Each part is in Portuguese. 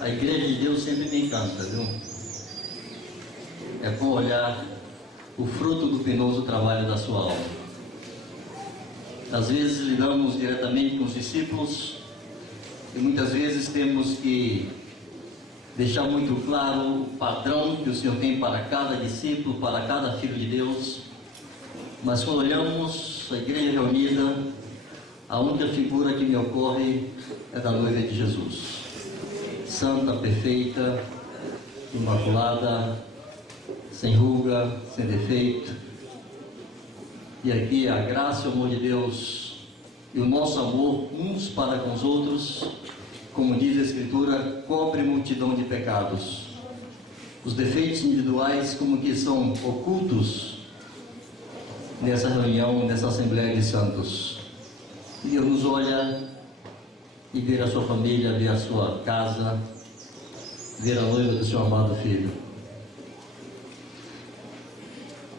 A igreja de Deus sempre me encanta, viu? É bom olhar o fruto do penoso trabalho da sua alma. Às vezes lidamos diretamente com os discípulos e muitas vezes temos que deixar muito claro o padrão que o Senhor tem para cada discípulo, para cada filho de Deus. Mas quando olhamos a igreja reunida, a única figura que me ocorre é da noiva de Jesus. Santa, perfeita, imaculada, sem ruga, sem defeito. E aqui a graça e o amor de Deus e o nosso amor uns para com os outros, como diz a Escritura, cobre multidão de pecados. Os defeitos individuais como que são ocultos nessa reunião, nessa Assembleia de Santos. E Deus nos olha e ver a sua família, ver a sua casa, ver a noiva do seu amado filho.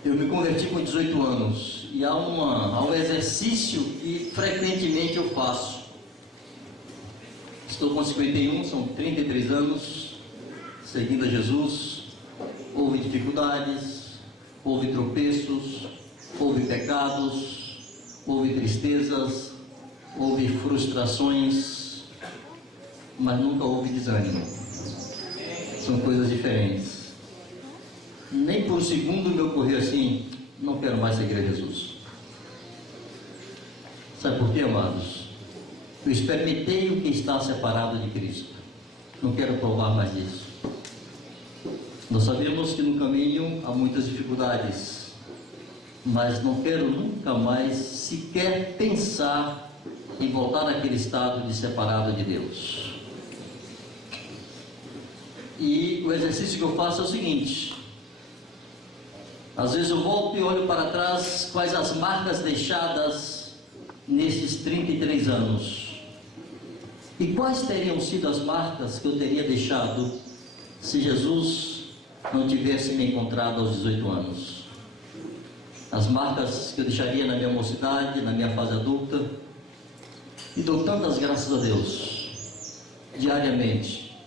Eu me converti com 18 anos e há um exercício que frequentemente eu faço. Estou com 51, são 33 anos seguindo a Jesus. Houve dificuldades, houve tropeços, houve pecados, houve tristezas, houve frustrações, mas nunca houve desânimo. São coisas diferentes. Nem por um segundo me ocorreu assim: não quero mais seguir a Jesus. Sabe por quê, amados? Eu experimentei o que está separado de Cristo. Não quero provar mais disso. Nós sabemos que no caminho há muitas dificuldades, mas não quero nunca mais sequer pensar em voltar àquele estado de separado de Deus. E o exercício que eu faço é o seguinte: às vezes eu volto e olho para trás quais as marcas deixadas nesses 33 anos. E quais teriam sido as marcas que eu teria deixado se Jesus não tivesse me encontrado aos 18 anos? As marcas que eu deixaria na minha mocidade, na minha fase adulta. E dou tantas graças a Deus diariamente,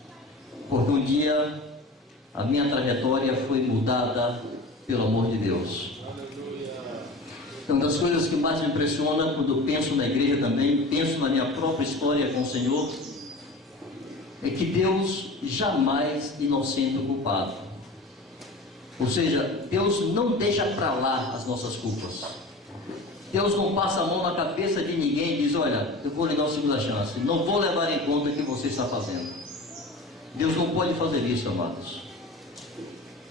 porque um dia a minha trajetória foi mudada pelo amor de Deus. Uma das coisas que mais me impressiona quando eu penso na igreja também, penso na minha própria história com o Senhor, é que Deus jamais inocenta o culpado. Ou seja, Deus não deixa para lá as nossas culpas. Deus não passa a mão na cabeça de ninguém e diz: olha, eu vou lhe dar uma segunda chance, não vou levar em conta o que você está fazendo. Deus não pode fazer isso, amados.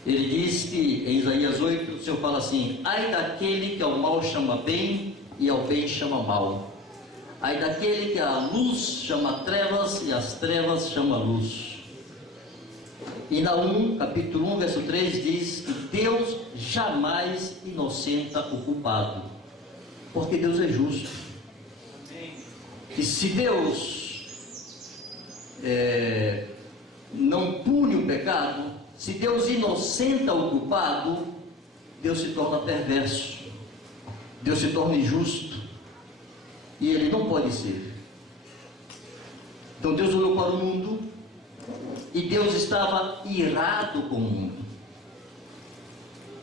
Ele diz que em Isaías 8, o Senhor fala assim: ai daquele que ao mal chama bem e ao bem chama mal. Ai daquele que a luz chama trevas e as trevas chama luz. E Naum, capítulo 1, verso 3 diz que Deus jamais inocenta o culpado, porque Deus é justo. E se Deus não pune o pecado, se Deus inocenta o culpado, Deus se torna perverso, Deus se torna injusto, e Ele não pode ser. Então Deus olhou para o mundo, e Deus estava irado com o mundo.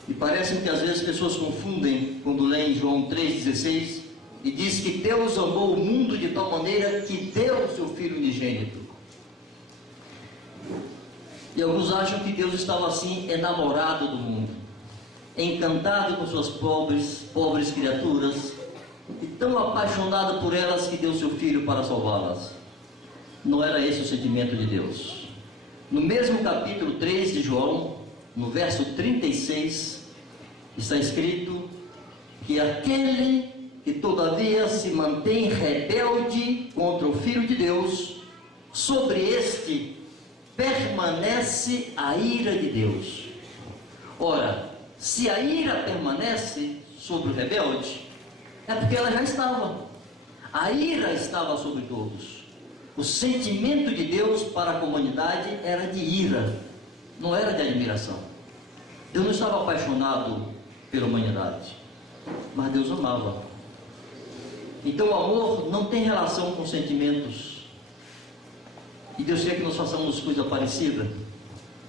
E parece-me que às vezes as pessoas confundem quando leem João 3,16, e diz que Deus amou o mundo de tal maneira que deu o seu Filho unigênito. E alguns acham que Deus estava assim, enamorado do mundo, encantado com suas pobres criaturas, e tão apaixonado por elas que deu seu Filho para salvá-las. Não era esse o sentimento de Deus. No mesmo capítulo 3 de João, no verso 36, está escrito que aquele que todavia se mantém rebelde contra o Filho de Deus, sobre este permanece a ira de Deus. Ora, se a ira permanece sobre o rebelde, é porque ela já estava. A ira estava sobre todos. O sentimento de Deus para a comunidade era de ira, não era de admiração. Deus não estava apaixonado pela humanidade, mas Deus amava. Então o amor não tem relação com sentimentos. E Deus quer que nós façamos coisa parecida.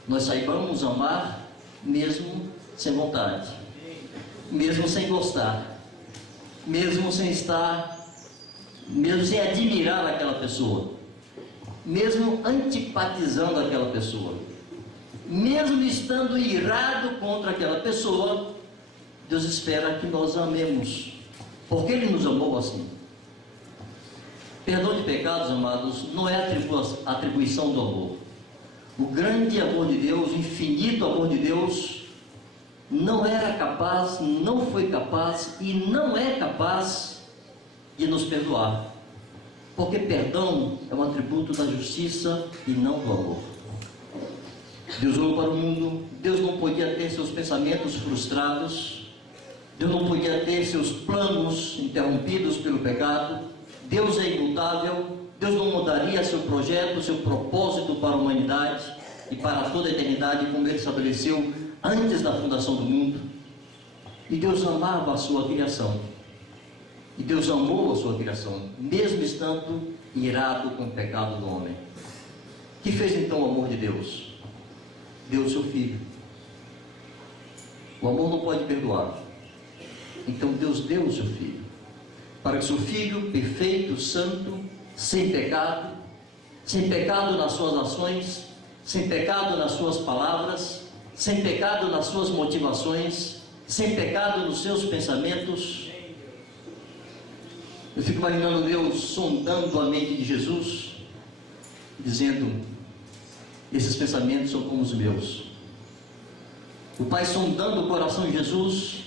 Nós saibamos amar mesmo sem vontade, mesmo sem gostar, mesmo sem estar, mesmo sem admirar aquela pessoa, mesmo antipatizando aquela pessoa, mesmo estando irado contra aquela pessoa. Deus espera que nós amemos, porque Ele nos amou assim. Perdão de pecados, amados, não é atribuição do amor. O grande amor de Deus, o infinito amor de Deus, não era capaz, não foi capaz e não é capaz de nos perdoar. Porque perdão é um atributo da justiça e não do amor. Deus olhou para o mundo, Deus não podia ter seus pensamentos frustrados, Deus não podia ter seus planos interrompidos pelo pecado. Deus é imutável, Deus não mudaria seu projeto, seu propósito para a humanidade e para toda a eternidade, como Ele estabeleceu antes da fundação do mundo. E Deus amava a sua criação. E Deus amou a sua criação, mesmo estando irado com o pecado do homem. Que fez então o amor de Deus? Deu o seu Filho. O amor não pode perdoar. Então Deus deu o seu Filho, para que seu Filho, perfeito, santo, sem pecado nas suas ações, sem pecado nas suas palavras, sem pecado nas suas motivações, sem pecado nos seus pensamentos. Eu fico imaginando Deus sondando a mente de Jesus, dizendo: esses pensamentos são como os meus. O Pai sondando o coração de Jesus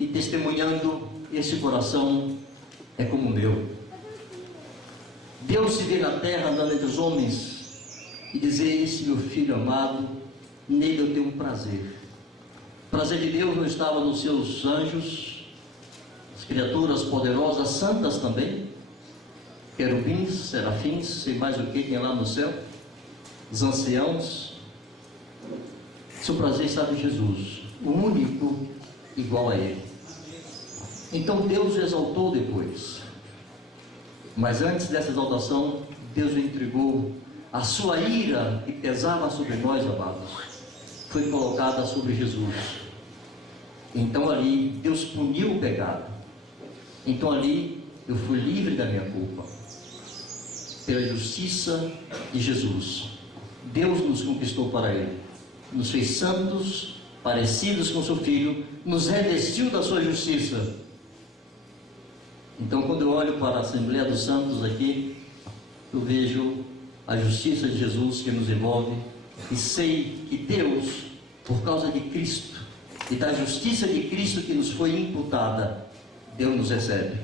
e testemunhando: esse coração é como o meu. Deus se vê na terra, andando entre os homens, e dizer: esse meu filho amado, nele eu tenho um prazer. O prazer de Deus não estava nos seus anjos, as criaturas poderosas, santas também, querubins, serafins, sei mais o que tem lá no céu, os anciãos. Seu prazer estava em Jesus, o único igual a Ele. Então Deus o exaltou depois. Mas antes dessa exaltação, Deus o entregou. A sua ira que pesava sobre nós, amados, foi colocada sobre Jesus. Então ali Deus puniu o pecado. Então ali eu fui livre da minha culpa, pela justiça de Jesus. Deus nos conquistou para Ele, nos fez santos, parecidos com seu Filho, nos revestiu da sua justiça. Então, quando eu olho para a Assembleia dos Santos aqui, eu vejo a justiça de Jesus que nos envolve, e sei que Deus, por causa de Cristo e da justiça de Cristo que nos foi imputada, Deus nos recebe.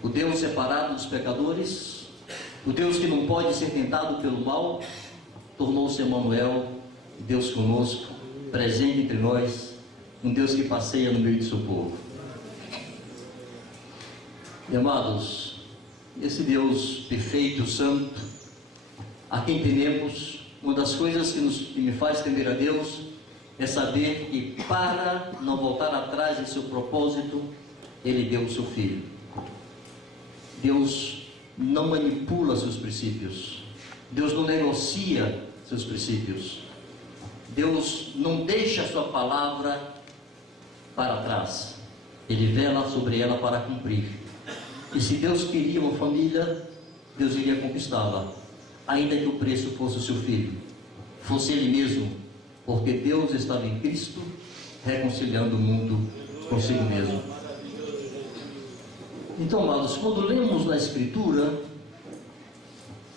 O Deus separado dos pecadores, o Deus que não pode ser tentado pelo mal, tornou-se Emanuel, Deus conosco, presente entre nós, um Deus que passeia no meio do seu povo. E, amados, esse Deus perfeito, santo, a quem tememos, uma das coisas que me faz temer a Deus é saber que, para não voltar atrás de seu propósito, Ele deu o seu Filho. Deus não manipula seus princípios, Deus não negocia seus princípios, Deus não deixa a sua palavra para trás, Ele vela sobre ela para cumprir. E se Deus queria uma família, Deus iria conquistá-la, ainda que o preço fosse o seu Filho, fosse Ele mesmo, porque Deus estava em Cristo, reconciliando o mundo consigo mesmo. Então, amados, quando lemos na Escritura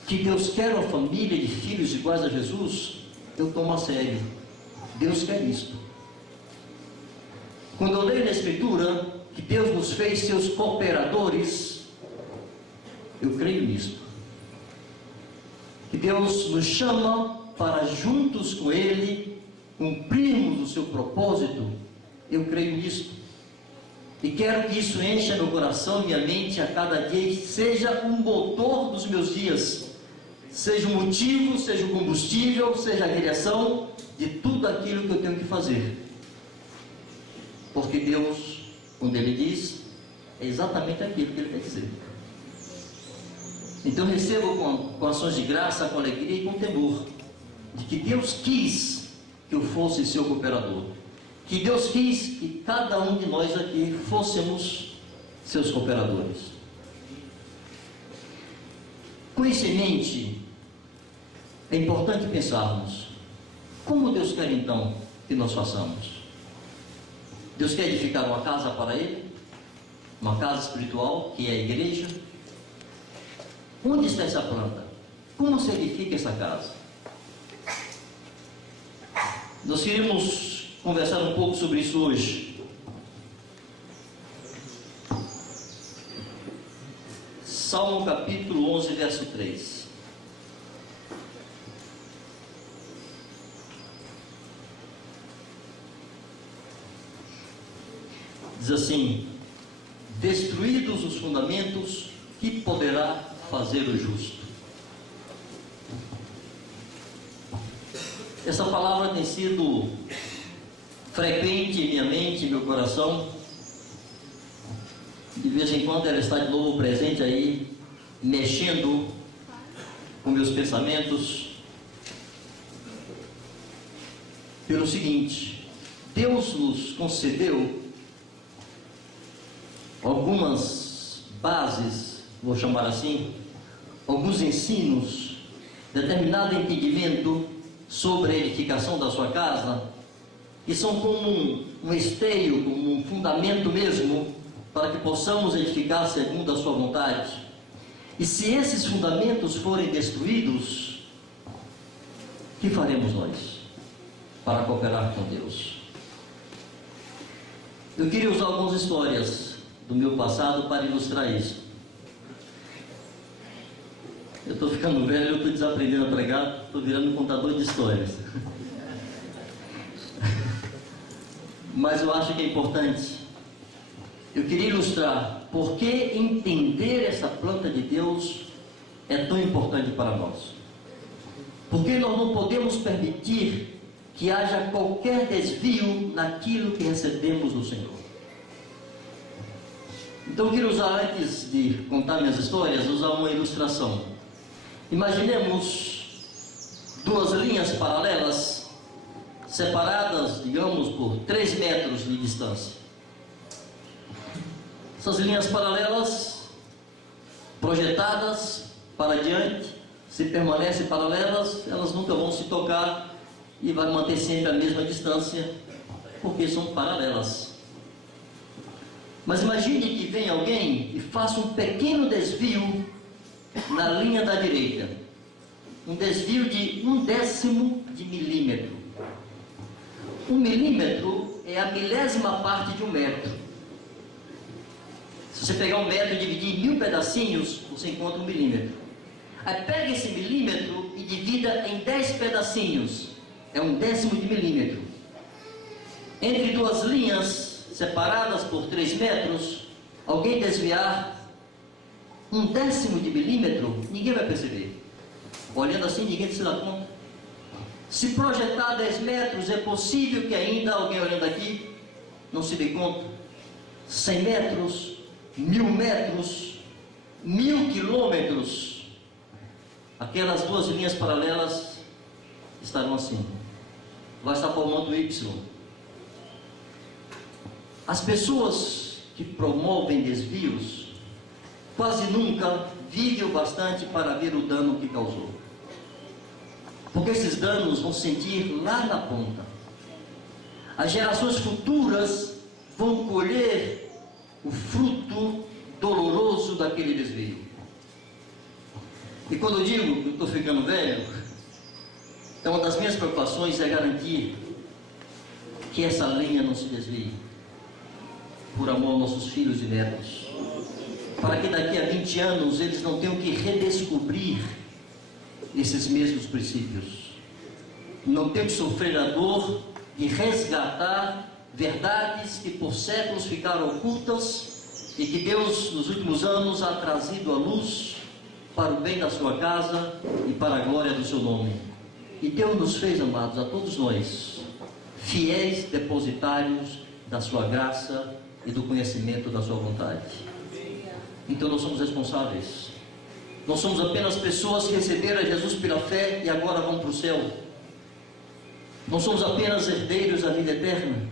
que Deus quer uma família de filhos iguais a Jesus, eu tomo a sério. Deus quer isto. Quando eu leio na Escritura que Deus nos fez seus cooperadores, eu creio nisto. Que Deus nos chama para juntos com Ele cumprirmos o seu propósito, eu creio nisto. E quero que isso encha meu coração e minha mente a cada dia, e seja o motor dos meus dias, seja o motivo, seja o combustível, seja a direção de tudo aquilo que eu tenho que fazer. Porque Deus, quando Ele diz, é exatamente aquilo que Ele quer dizer. Então recebo com ações de graça, com alegria e com temor, de que Deus quis que eu fosse seu cooperador, que Deus quis que cada um de nós aqui fôssemos seus cooperadores. Com isso em mente, é importante pensarmos, como Deus quer então que nós façamos? Deus quer edificar uma casa para Ele, uma casa espiritual, que é a igreja. Onde está essa planta? Como se edifica essa casa? Nós queremos conversar um pouco sobre isso hoje. Salmo capítulo 11, verso 3. Diz assim: destruídos os fundamentos, que poderá fazer o justo? Essa palavra tem sido frequente em minha mente, em meu coração. De vez em quando ela está de novo presente aí, mexendo com meus pensamentos. Pelo seguinte: Deus nos concedeu algumas bases, vou chamar assim, alguns ensinos, determinado entendimento sobre a edificação da sua casa, que são como um esteio, como um fundamento mesmo, para que possamos edificar segundo a sua vontade. E se esses fundamentos forem destruídos, o que faremos nós para cooperar com Deus? Eu queria usar algumas histórias do meu passado para ilustrar isso. Eu estou ficando velho, eu estou desaprendendo a pregar, estou virando um contador de histórias. Mas eu acho que é importante. Eu queria ilustrar por que entender essa planta de Deus é tão importante para nós. Porque nós não podemos permitir que haja qualquer desvio naquilo que recebemos do Senhor. Então eu queria usar, antes de contar minhas histórias, usar uma ilustração. Imaginemos duas linhas paralelas, separadas, digamos, por 3 metros de distância. Essas linhas paralelas, projetadas para diante, se permanecem paralelas, elas nunca vão se tocar e vai manter sempre a mesma distância, porque são paralelas. Mas imagine que vem alguém e faça um pequeno desvio na linha da direita, um desvio de 1/10 de milímetro. 1 milímetro é a milésima parte de 1 metro. Se você pegar 1 metro e dividir em 1000 pedacinhos, você encontra 1 milímetro. Aí pega esse milímetro e divida em 10 pedacinhos, é 1/10 de milímetro. Entre duas linhas separadas por 3 metros, alguém desviar 1/10 de milímetro, ninguém vai perceber. Olhando assim, ninguém se dá conta. Se projetar 10 metros, é possível que ainda alguém olhando aqui não se dê conta. 100 metros, 1000 metros, 1000 quilômetros, aquelas duas linhas paralelas estarão assim. Vai estar formando Y. As pessoas que promovem desvios quase nunca vivem o bastante para ver o dano que causou. Porque esses danos vão sentir lá na ponta. As gerações futuras vão colher o fruto doloroso daquele desvio. E quando eu digo que eu estou ficando velho, então uma das minhas preocupações é garantir que essa linha não se desvie, por amor aos nossos filhos e netos, para que daqui a 20 anos eles não tenham que redescobrir esses mesmos princípios, não tenham que sofrer a dor de resgatar verdades que por séculos ficaram ocultas e que Deus nos últimos anos ha trazido à luz para o bem da sua casa e para a glória do seu nome. E Deus nos fez, amados, a todos nós, fiéis depositários da sua graça e do conhecimento da sua vontade. Então nós somos responsáveis. Nós somos apenas pessoas que receberam Jesus pela fé e agora vão para o céu. Não somos apenas herdeiros da vida eterna.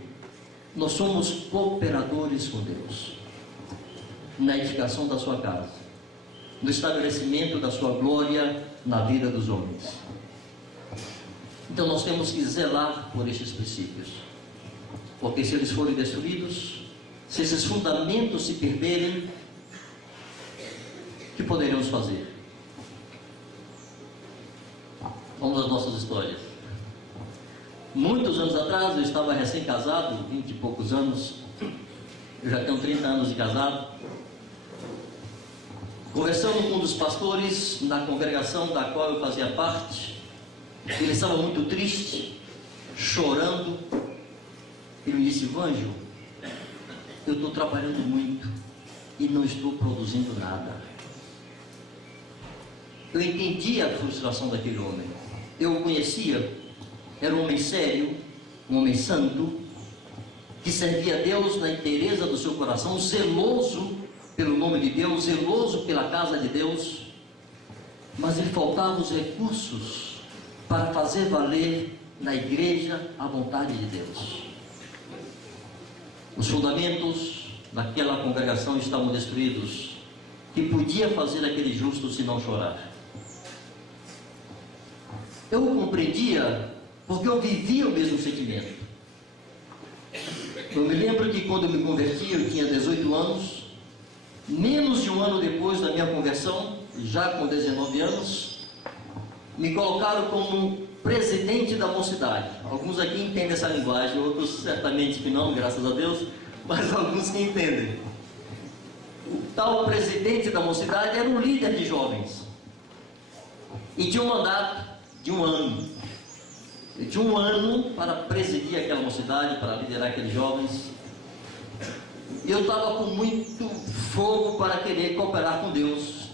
Nós somos cooperadores com Deus na edificação da sua casa, no estabelecimento da sua glória na vida dos homens. Então nós temos que zelar por estes princípios, porque se eles forem destruídos, se esses fundamentos se perderem, o que poderemos fazer? Vamos às nossas histórias. Muitos anos atrás, eu estava recém-casado, 20 e poucos anos, eu já tenho 30 anos de casado, conversando com um dos pastores na congregação da qual eu fazia parte. Ele estava muito triste, chorando. Ele me disse: Vanjo, eu estou trabalhando muito e não estou produzindo nada. Eu entendi a frustração daquele homem. Eu o conhecia. Era um homem sério, um homem santo, que servia a Deus na inteireza do seu coração, zeloso pelo nome de Deus, zeloso pela casa de Deus, mas lhe faltavam os recursos para fazer valer na igreja a vontade de Deus. Os fundamentos daquela congregação estavam destruídos. Que podia fazer aquele justo se não chorar? Eu o compreendia, porque eu vivia o mesmo sentimento. Eu me lembro que quando eu me converti, eu tinha 18 anos, menos de um ano depois da minha conversão, já com 19 anos, me colocaram como presidente da mocidade. Alguns aqui entendem essa linguagem, outros certamente que não, graças a Deus, mas alguns que entendem. O tal presidente da mocidade era um líder de jovens, e tinha um mandato de um ano. Ele tinha um ano para presidir aquela mocidade, para liderar aqueles jovens. E eu estava com muito fogo para querer cooperar com Deus.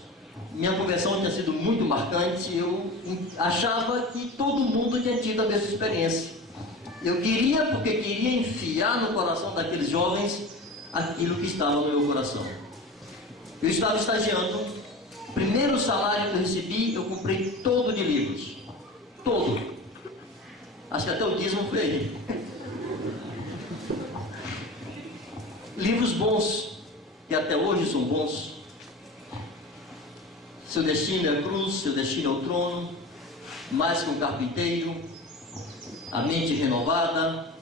Minha conversão tinha sido muito marcante. Eu achava que todo mundo tinha tido a mesma experiência. Eu queria, porque queria enfiar no coração daqueles jovens aquilo que estava no meu coração. Eu estava estagiando. O primeiro salário que eu recebi, eu comprei todo de livros. Todo. Acho que até o dízimo foi aí. Livros bons, que até hoje são bons. Seu destino é a cruz, seu destino é o trono, mais que um carpinteiro, a mente renovada,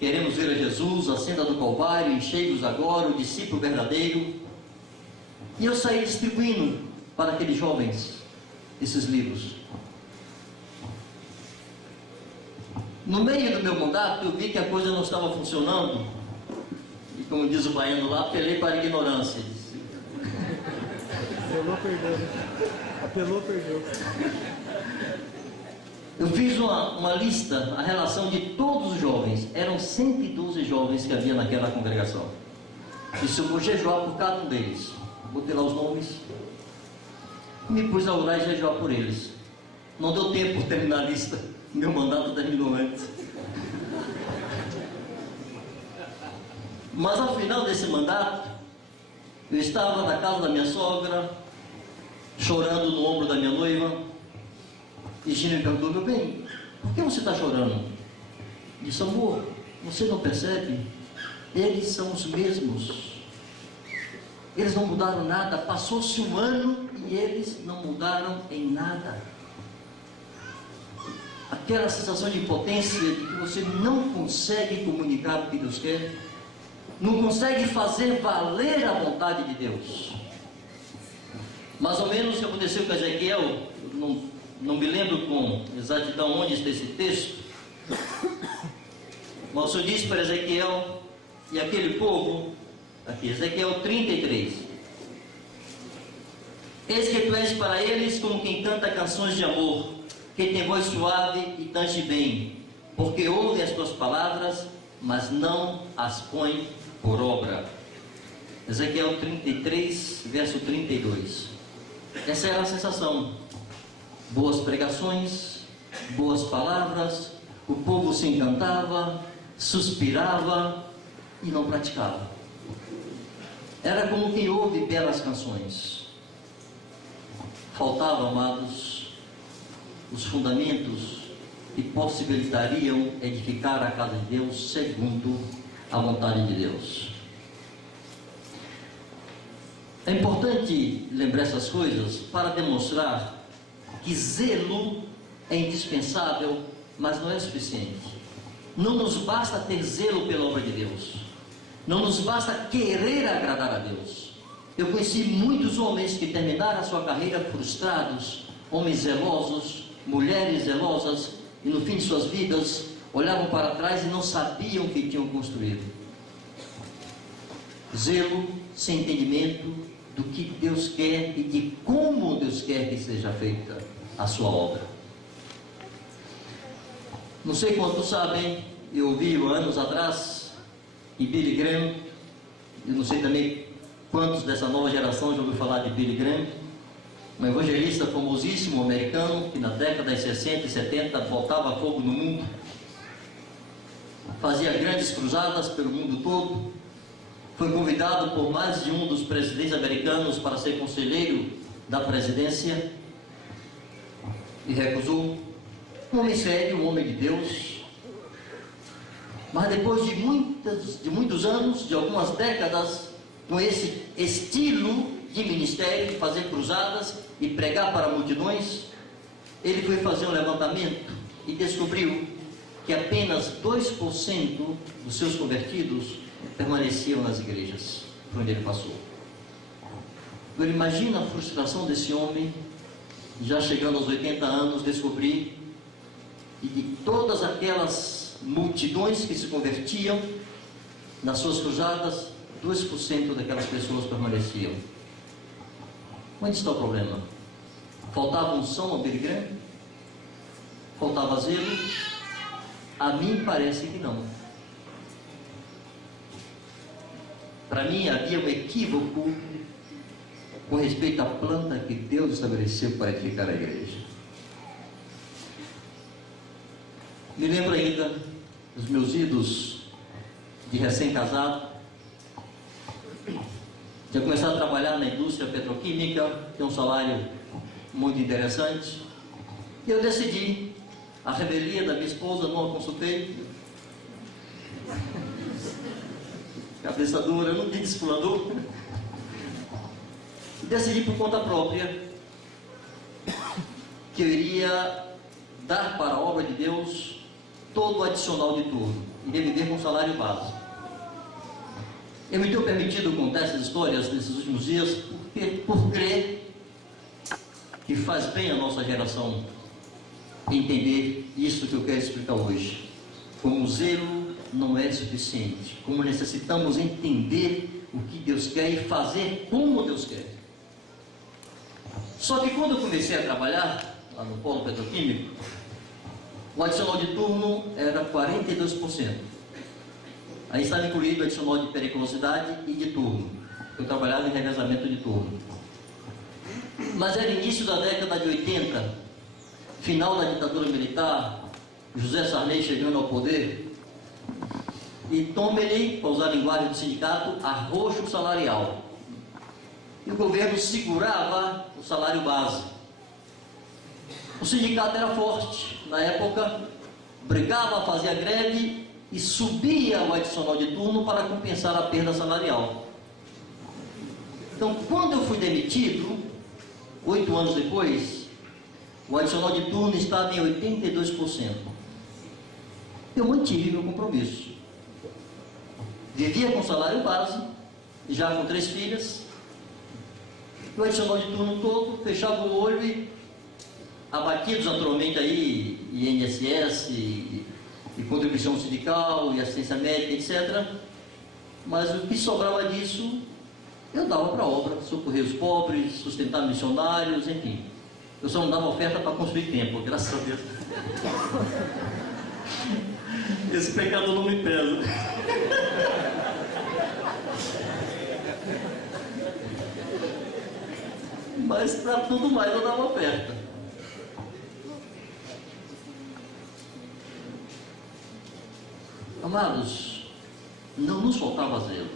queremos ver a Jesus, a senda do Calvário, enchei-vos agora, o discípulo verdadeiro. E eu saí distribuindo para aqueles jovens esses livros. No meio do meu mandato, eu vi que a coisa não estava funcionando. E como diz o baiano lá, apelei para a ignorância. Apelou, perdeu. Eu fiz uma lista, a relação de todos os jovens. Eram 112 jovens que havia naquela congregação. E eu vou jejuar por cada um deles. Botei lá os nomes. Me pus a orar e jejuar por eles. Não deu tempo de terminar a lista. Meu mandato terminou antes. Mas ao final desse mandato, eu estava na casa da minha sogra, chorando no ombro da minha noiva. E Gina me perguntou: meu bem, por que você está chorando? Eu disse: amor, você não percebe? Eles são os mesmos. Eles não mudaram nada. Passou-se um ano e eles não mudaram em nada. Aquela sensação de impotência, de que você não consegue comunicar o que Deus quer, não consegue fazer valer a vontade de Deus. Mais ou menos o que aconteceu com Ezequiel, eu não me lembro com exatidão onde está esse texto, mas o Senhor disse para Ezequiel e aquele povo, aqui, Ezequiel 33: eis que tu és para eles como quem canta canções de amor, que tem voz suave e tange bem, porque ouve as tuas palavras, mas não as põe por obra. Ezequiel 33, verso 32. Essa era a sensação. Boas pregações, boas palavras, o povo se encantava, suspirava e não praticava. Era como quem ouve belas canções. faltavam, amados, os fundamentos que possibilitariam edificar a casa de Deus segundo a vontade de Deus. É importante lembrar essas coisas para demonstrar que zelo é indispensável, mas não é suficiente. Não nos basta ter zelo pela obra de Deus. Não nos basta querer agradar a Deus. Eu conheci muitos homens que terminaram a sua carreira frustrados, homens zelosos, mulheres zelosas, e no fim de suas vidas olhavam para trás e não sabiam o que tinham construído. Zelo sem entendimento do que Deus quer e de como Deus quer que seja feita a sua obra. Não sei quantos sabem, eu ouvi anos atrás, e Billy Graham, eu não sei também quantos dessa nova geração já ouviu falar de Billy Graham, um evangelista famosíssimo americano, que na década de 60 e 70 botava fogo no mundo, fazia grandes cruzadas pelo mundo todo, foi convidado por mais de um dos presidentes americanos para ser conselheiro da presidência, e recusou. Um homem sério, um homem de Deus, mas depois de muitos anos, de algumas décadas, com esse estilo de ministério, de fazer cruzadas e pregar para multidões, ele foi fazer um levantamento e descobriu que apenas 2% dos seus convertidos permaneciam nas igrejas por onde ele passou. Agora imagina a frustração desse homem, já chegando aos 80 anos, descobrir que de todas aquelas multidões que se convertiam nas suas cruzadas, 2% daquelas pessoas permaneciam. Onde está o problema? Faltava unção ao Billy Graham? Faltava zelo? A mim parece que não. Para mim havia um equívoco com respeito à planta que Deus estabeleceu para edificar a igreja. Me lembro ainda dos meus idos de recém-casado. Tinha começado a trabalhar na indústria petroquímica, tem um salário muito interessante. E eu decidi, a revelia da minha esposa, não a consultei. Cabeça dura, não tinha discipulador. Decidi por conta própria que eu iria dar para a obra de Deus todo o adicional de tudo, iria viver com salário básico. Eu me tenho permitido contar essas histórias nesses últimos dias por crer que faz bem a nossa geração entender isso que eu quero explicar hoje. Como o zelo não é suficiente, como necessitamos entender o que Deus quer e fazer como Deus quer. Só que quando eu comecei a trabalhar lá no polo petroquímico, o adicional de turno era 42%. Aí estava incluído o adicional de periculosidade e de turno. Eu trabalhava em revezamento de turno. Mas era início da década de 80, final da ditadura militar, José Sarney chegando ao poder, e tome-lhe, para usar a linguagem do sindicato, arroxo salarial. E o governo segurava o salário base. O sindicato era forte, na época, brigava, fazia greve e subia o adicional de turno para compensar a perda salarial. Então, quando eu fui demitido, 8 anos depois, o adicional de turno estava em 82%. Eu mantive meu compromisso. Vivia com salário base, já com 3 filhas, o adicional de turno todo, fechava o olho e, abatidos naturalmente aí, INSS, e contribuição sindical, e assistência médica, etc. Mas o que sobrava disso, eu dava para a obra, socorrer os pobres, sustentar missionários, enfim. Eu só não dava oferta para construir templo, graças a Deus. Esse pecado não me pesa. Mas para tudo mais eu dava oferta. Amados, não nos faltava zelo.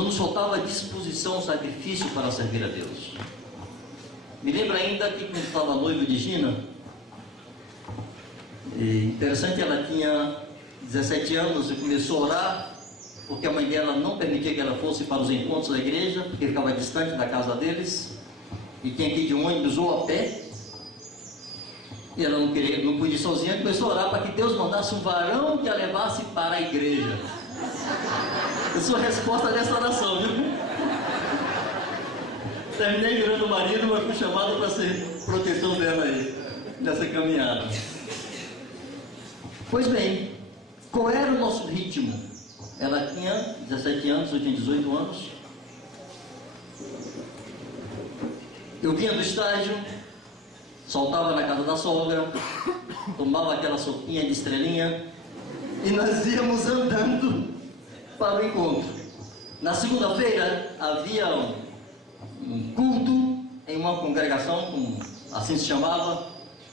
não nos faltava disposição, sacrifício para servir a Deus. Me lembro ainda que quando estava noivo de Gina, interessante, ela tinha 17 anos e começou a orar, porque a mãe dela não permitia que ela fosse para os encontros da igreja, porque ficava distante da casa deles, e tinha que ir de ônibus ou a pé, e ela não podia ir sozinha, começou a orar para que Deus mandasse um varão que a levasse para a igreja. Eu sou a resposta dessa oração, viu? Terminei virando marido, mas fui chamado para ser protetor dela aí, nessa caminhada. Pois bem, qual era o nosso ritmo? Ela tinha 17 anos, eu tinha 18 anos. Eu vinha do estágio, saltava na casa da sogra, tomava aquela sopinha de estrelinha e nós íamos andando para o encontro. Na segunda-feira havia um culto em uma congregação, assim se chamava,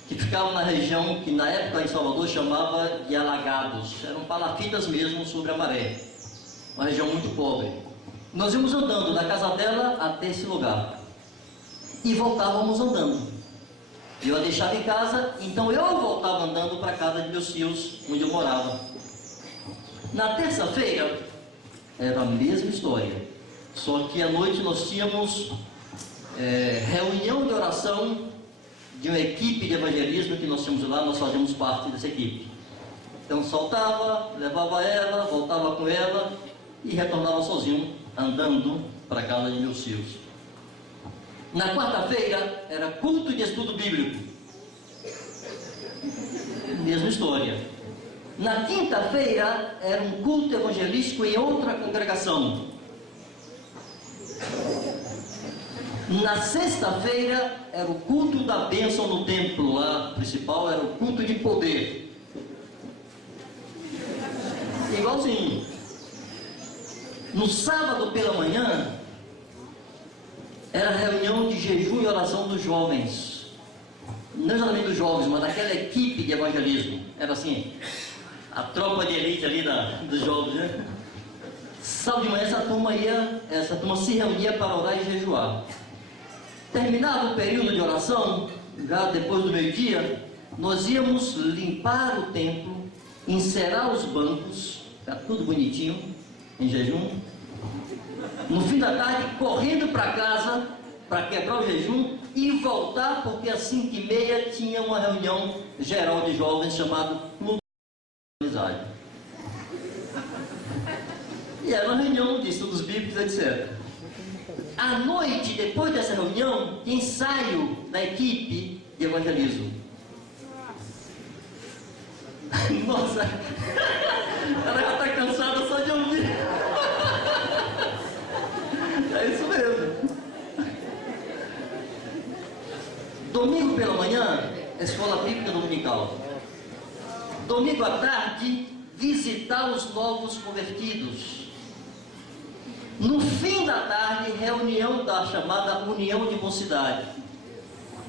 que ficava na região que na época em Salvador chamava de Alagados. Eram palafitas mesmo sobre a maré, uma região muito pobre. Nós íamos andando da casa dela até esse lugar e voltávamos andando. Eu a deixava em casa, então eu voltava andando para a casa de meus tios, onde eu morava. Na terça-feira era a mesma história, só que à noite nós tínhamos reunião de oração de uma equipe de evangelismo que nós tínhamos lá, nós fazíamos parte dessa equipe. Então saltava, levava ela, voltava com ela e retornava sozinho, andando para a casa de meus tios. Na quarta-feira era culto de estudo bíblico, mesma história. Na quinta-feira era um culto evangelístico em outra congregação. Na sexta-feira era o culto da bênção no templo lá principal, era o culto de poder. Igualzinho. No sábado pela manhã era a reunião de jejum e oração dos jovens. Não exatamente dos jovens, mas daquela equipe de evangelismo. Era assim, a tropa de elite ali dos jovens, né? Sábado de manhã essa turma se reunia para orar e jejuar. Terminado o período de oração, já depois do meio-dia, nós íamos limpar o templo, encerar os bancos, ficar tudo bonitinho, em jejum. No fim da tarde, correndo para casa, para quebrar o jejum e voltar, porque às 5h30 tinha uma reunião geral de jovens chamado Clube de Amizade. E era uma reunião de estudos bíblicos, etc. À noite, depois dessa reunião, tinha ensaio da equipe de evangelismo. Nossa, ela já está cansada só de ouvir. É isso mesmo. Domingo pela manhã, escola bíblica dominical. Domingo à tarde, visitar os novos convertidos. No fim da tarde, reunião da chamada União de Mocidade.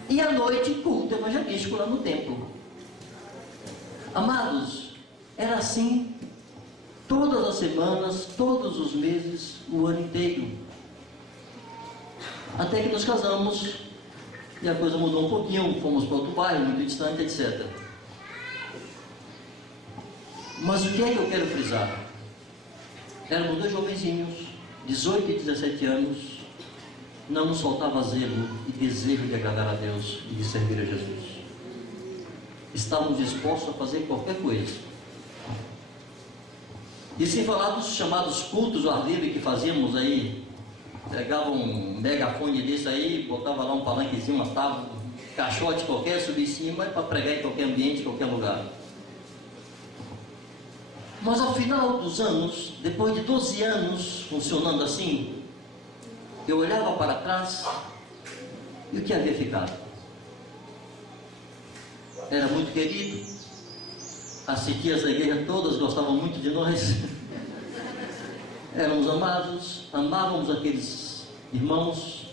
E à noite, culto evangelístico lá no templo. Amados, era assim todas as semanas, todos os meses, o ano inteiro. Até que nos casamos e a coisa mudou um pouquinho, fomos para outro bairro, muito distante, etc. Mas o que é que eu quero frisar? Éramos dois jovenzinhos, 18 e 17 anos, não nos faltava zelo e desejo de agradar a Deus e de servir a Jesus. Estávamos dispostos a fazer qualquer coisa. E sem falar dos chamados cultos ao ar livre que fazíamos aí, pegava um megafone desse aí, botava lá um palanquezinho, uma tábua, um caixote qualquer, subia em cima para pregar em qualquer ambiente, em qualquer lugar. Mas ao final dos anos, depois de 12 anos funcionando assim, eu olhava para trás e o que havia ficado? Era muito querido, as tias da igreja todas gostavam muito de nós, éramos amados, amávamos aqueles irmãos,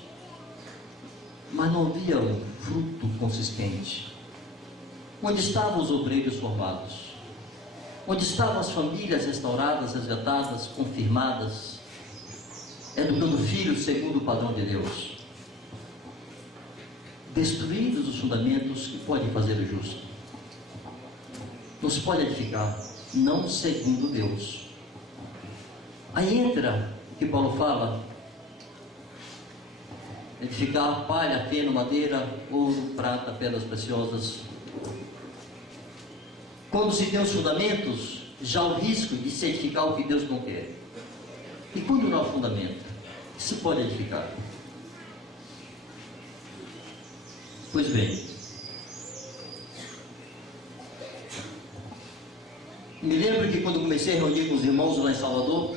mas não havia um fruto consistente. Onde estavam os obreiros formados? Onde estavam as famílias restauradas, resgatadas, confirmadas? educando filhos segundo o padrão de Deus, destruindo os fundamentos que podem fazer o justo. Não se pode edificar, não segundo Deus. Aí entra o que Paulo fala: edificar palha, feno, madeira, ouro, prata, pedras preciosas. Quando se tem os fundamentos, já há o risco de se edificar o que Deus não quer. E quando não há fundamento, se pode edificar? Pois bem, me lembro que quando comecei a reunir com os irmãos lá em Salvador,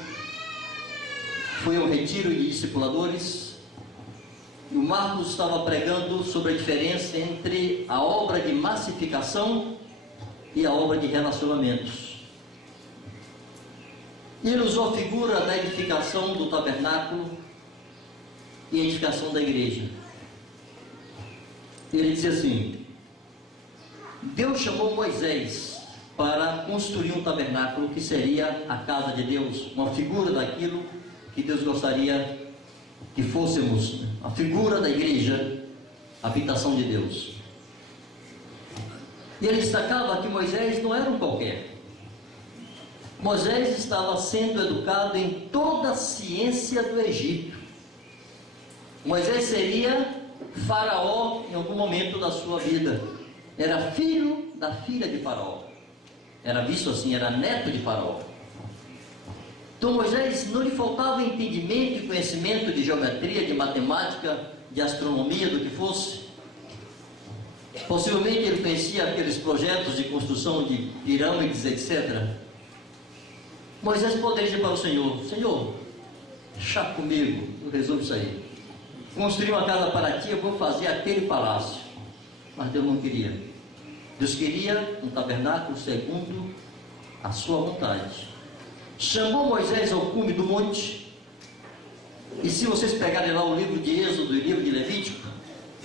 fui a um retiro de discipuladores, e o Marcos estava pregando sobre a diferença entre a obra de massificação e a obra de relacionamentos. E ele usou a figura da edificação do tabernáculo e a edificação da igreja. Ele dizia assim: Deus chamou Moisés para construir um tabernáculo que seria a casa de Deus, uma figura daquilo que Deus gostaria que fôssemos, a figura da igreja, a habitação de Deus. E ele destacava que Moisés não era um qualquer. Moisés estava sendo educado em toda a ciência do Egito. Moisés seria faraó em algum momento da sua vida. Era filho da filha de faraó. Era visto assim, era neto de faraó. Então Moisés não lhe faltava entendimento e conhecimento de geometria, de matemática, de astronomia, do que fosse. Possivelmente ele conhecia aqueles projetos de construção de pirâmides, etc. Moisés poderia dizer para o Senhor: Senhor, chá comigo, eu resolvo isso aí. Construir uma casa para ti, eu vou fazer aquele palácio. Mas Deus não queria. Deus queria um tabernáculo segundo a sua vontade. Chamou Moisés ao cume do monte. E se vocês pegarem lá o livro de Êxodo e o livro de Levítico,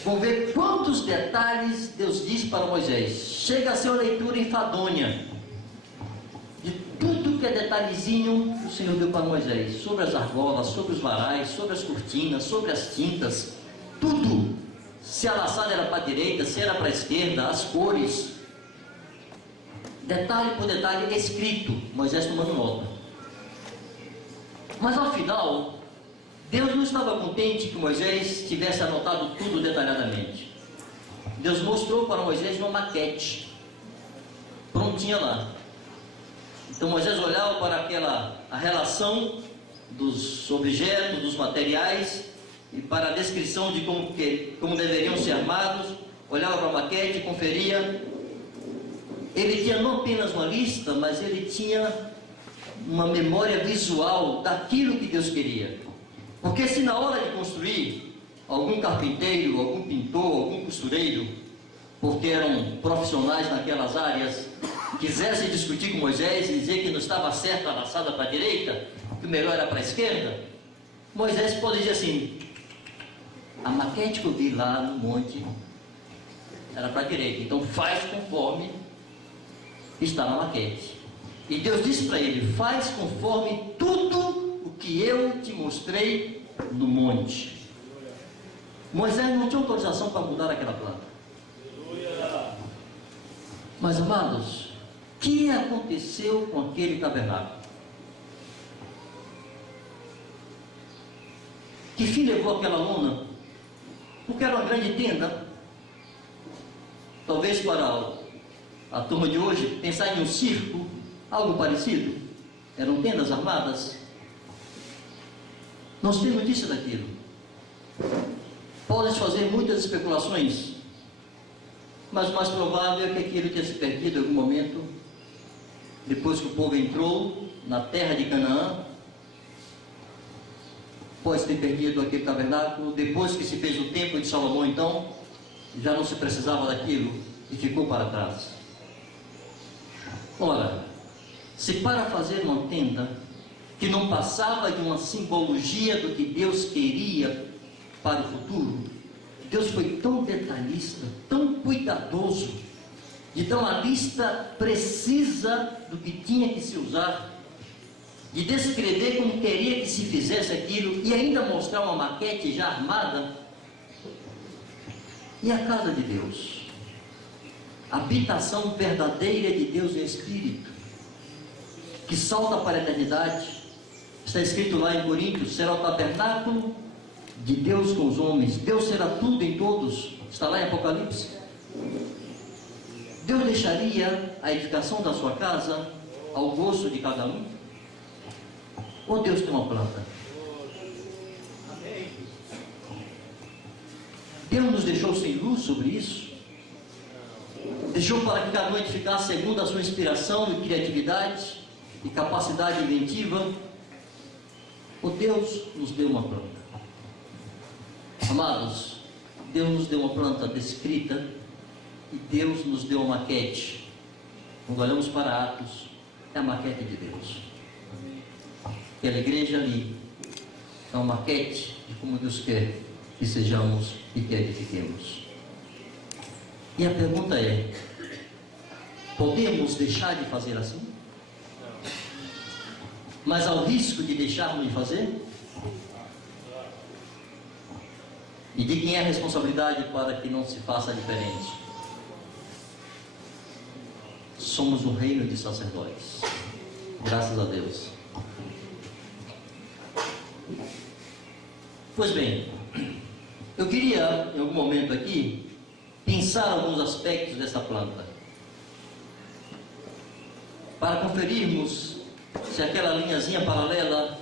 vão ver quantos detalhes Deus diz para Moisés. Chega a ser uma leitura enfadonha de tudo que é detalhezinho o Senhor deu para Moisés, sobre as argolas, sobre os varais, sobre as cortinas, sobre as tintas, tudo. Se a laçada era para a direita, se era para a esquerda, as cores, detalhe por detalhe escrito, Moisés tomando nota. Mas ao final, Deus não estava contente que Moisés tivesse anotado tudo detalhadamente. Deus mostrou para Moisés uma maquete prontinha lá. Então Moisés olhava para a relação dos objetos, dos materiais, e para a descrição de como deveriam ser armados, olhava para a maquete, conferia. Ele tinha não apenas uma lista, mas ele tinha uma memória visual daquilo que Deus queria. Porque se na hora de construir, algum carpinteiro, algum pintor, algum costureiro, porque eram profissionais naquelas áreas, quisesse discutir com Moisés e dizer que não estava certa a laçada para a direita, que o melhor era para a esquerda, Moisés pode dizer assim: a maquete que eu vi lá no monte era para a direita, então faz conforme está na maquete. E Deus disse para ele: faz conforme tudo o que eu te mostrei no monte. Moisés não tinha autorização para mudar aquela planta. Mas amados, o que aconteceu com aquele tabernáculo? Que fim levou aquela lona? Porque era uma grande tenda. Talvez para a turma de hoje pensar em um circo, algo parecido. Eram tendas armadas. Não se tem notícia daquilo. Podem fazer muitas especulações, mas o mais provável é que aquilo tenha se perdido em algum momento, depois que o povo entrou na terra de Canaã. Pode ter perdido aquele tabernáculo. Depois que se fez o templo de Salomão, então já não se precisava daquilo e ficou para trás. Ora, se para fazer uma tenda que não passava de uma simbologia do que Deus queria para o futuro, Deus foi tão detalhista, tão cuidadoso, de dar uma lista precisa do que tinha que se usar, de descrever como queria que se fizesse aquilo e ainda mostrar uma maquete já armada. E a casa de Deus, a habitação verdadeira de Deus em Espírito, que salta para a eternidade, está escrito lá em Coríntios, será o tabernáculo de Deus com os homens, Deus será tudo em todos, está lá em Apocalipse. Deus deixaria a edificação da sua casa ao gosto de cada um? Ou Deus tem uma planta? Deus nos deixou sem luz sobre isso? Deixou para que cada um edificasse segundo a sua inspiração e criatividade e capacidade inventiva? Ou Deus nos deu uma planta? Amados, Deus nos deu uma planta descrita e Deus nos deu uma maquete. Quando olhamos para Atos, é a maquete de Deus. Aquela igreja ali é uma maquete de como Deus quer que sejamos e que edifiquemos. E a pergunta é: podemos deixar de fazer assim? Mas ao risco de deixarmos de fazer? E de quem é a responsabilidade para que não se faça diferente? Somos um reino de sacerdotes, graças a Deus. Pois bem, eu queria em algum momento aqui pensar alguns aspectos dessa planta, para conferirmos se aquela linhazinha paralela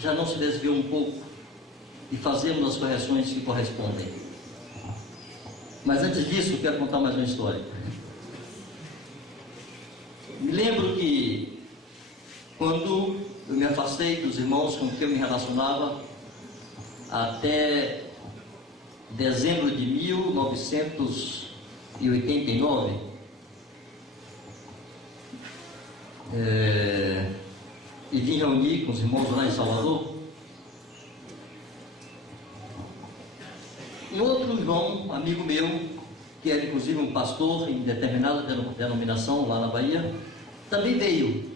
já não se desviou um pouco e fazermos as correções que correspondem. Mas antes disso, eu quero contar mais uma história. Me lembro que quando eu me afastei dos irmãos com quem eu me relacionava, até dezembro de 1989, e vim reunir com os irmãos lá em Salvador, um outro irmão, amigo meu, que era inclusive um pastor em determinada denominação lá na Bahia, também veio.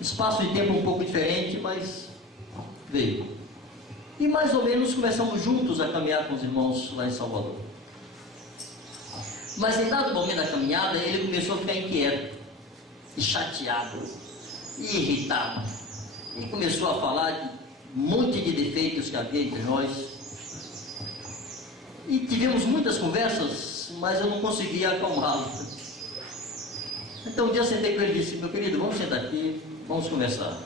Espaço de tempo um pouco diferente, mas veio. E mais ou menos começamos juntos a caminhar com os irmãos lá em Salvador. Mas em dado momento da caminhada, ele começou a ficar inquieto, e chateado, e irritado. E começou a falar de um monte de defeitos que havia entre nós. E tivemos muitas conversas, mas eu não conseguia acalmá-lo. Então um dia eu sentei com ele e disse: meu querido, vamos sentar aqui, vamos conversar.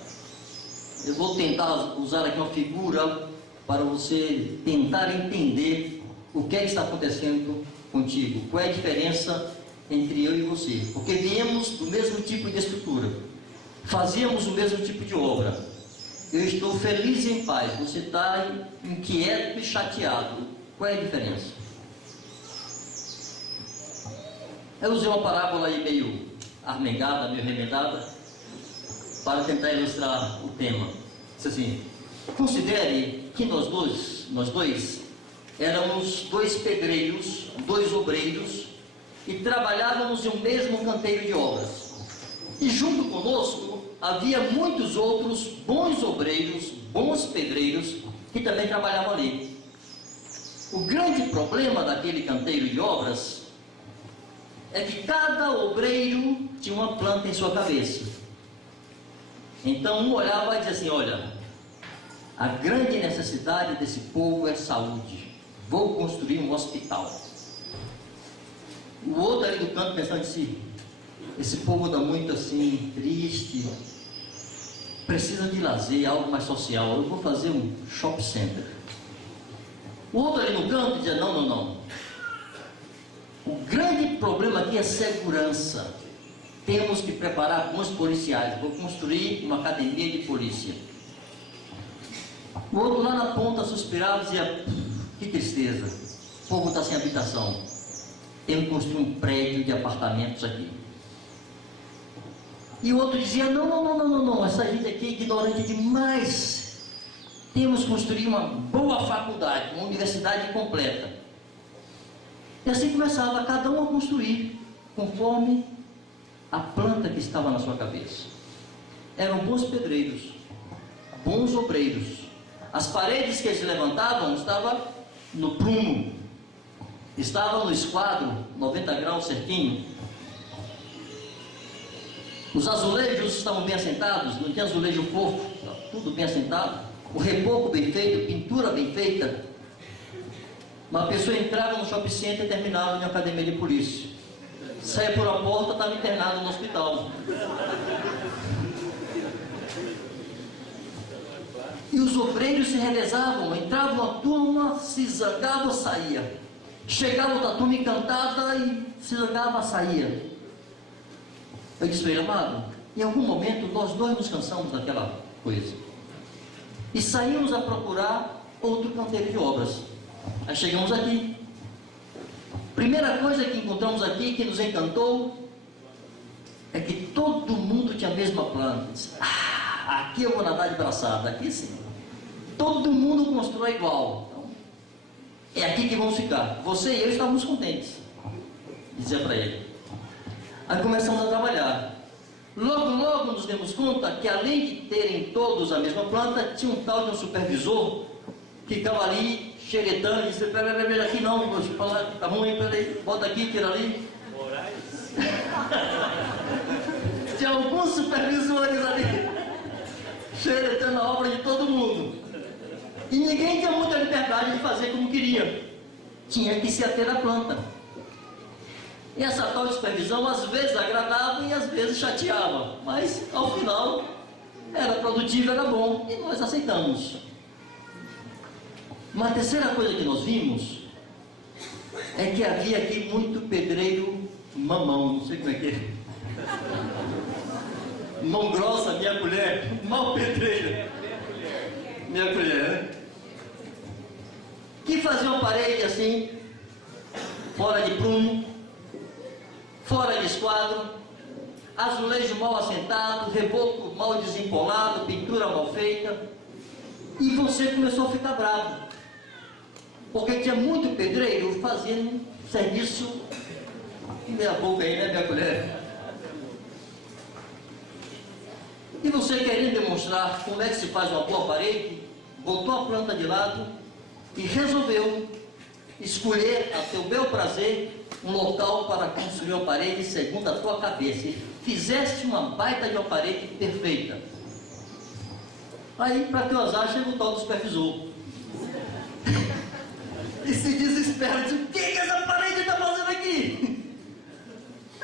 Eu vou tentar usar aqui uma figura para você tentar entender o que é que está acontecendo contigo, qual é a diferença entre eu e você, porque viemos do mesmo tipo de estrutura, fazíamos o mesmo tipo de obra. Eu estou feliz e em paz, você está inquieto e chateado. Qual é a diferença? Eu usei uma parábola aí meio armengada, meio remendada, para tentar ilustrar o tema. Disse assim: considere que nós dois éramos dois pedreiros, dois obreiros, e trabalhávamos em um mesmo canteiro de obras. E junto conosco havia muitos outros bons obreiros, bons pedreiros, que também trabalhavam ali. O grande problema daquele canteiro de obras é que cada obreiro tinha uma planta em sua cabeça. Então um olhava e dizia assim: olha, a grande necessidade desse povo é saúde, vou construir um hospital. O outro ali do canto pensando assim: esse povo está muito assim, triste, precisa de lazer, algo mais social, eu vou fazer um shopping center. O outro ali no canto dizia: não. O grande problema aqui é segurança. Temos que preparar bons policiais. Vou construir uma academia de polícia. O outro lá na ponta suspirava e dizia: que tristeza, o povo está sem habitação. Temos que construir um prédio de apartamentos aqui. E o outro dizia: não, essa gente aqui é ignorante demais. Temos que construir uma boa faculdade, uma universidade completa. E assim começava cada um a construir, conforme a planta que estava na sua cabeça. eram bons pedreiros, bons obreiros. As paredes que eles levantavam estavam no prumo, estavam no esquadro, 90 graus certinho. Os azulejos estavam bem assentados, não tinha azulejo fofo, tudo bem assentado. O reboco bem feito, pintura bem feita. Uma pessoa entrava no shopping center e terminava em academia de polícia. Saia por uma porta, estava internado no hospital. E os obreiros se revezavam, entrava uma turma, se zangava, saía. Chegava outra turma encantada e se zangava, saía. Eu disse para ele: amado, em algum momento nós dois nos cansamos daquela coisa e saímos a procurar outro canteiro de obras. Aí chegamos aqui. Primeira coisa que encontramos aqui, que nos encantou, é que todo mundo tinha a mesma planta. Aqui eu vou nadar de braçada, aqui sim. Todo mundo constrói igual. Então, é aqui que vamos ficar. Você e eu estávamos contentes, dizia para ele. Aí começamos a trabalhar. Logo nos demos conta que, além de terem todos a mesma planta, tinha um tal de um supervisor que ficava ali xeretando e disse: pera, aqui não, vou te falar, tá ruim, peraí, bota aqui, tira ali. Tinha alguns supervisores ali xeretando a obra de todo mundo. E ninguém tinha muita liberdade de fazer como queria. Tinha que se ater à planta. E essa tal de supervisão às vezes agradava e às vezes chateava, mas ao final era produtivo, era bom, e nós aceitamos. Uma terceira coisa que nós vimos é que havia aqui muito pedreiro mamão, não sei como é que é. Mão grossa, minha colher, mau pedreiro. Minha colher, né? Que fazia uma parede assim, fora de prumo, fora de esquadro, azulejo mal assentado, reboco mal desempolado, pintura mal feita. E você começou a ficar bravo, porque tinha muito pedreiro fazendo serviço. Meia boca aí, né, minha colher? E você, querendo demonstrar como é que se faz uma boa parede, botou a planta de lado e resolveu escolher a teu bel prazer um local para construir uma parede segundo a tua cabeça. E fizeste uma baita de uma parede perfeita. Aí, para teu azar, chega o tal do supervisor e se desespera, diz: o que essa parede está fazendo aqui?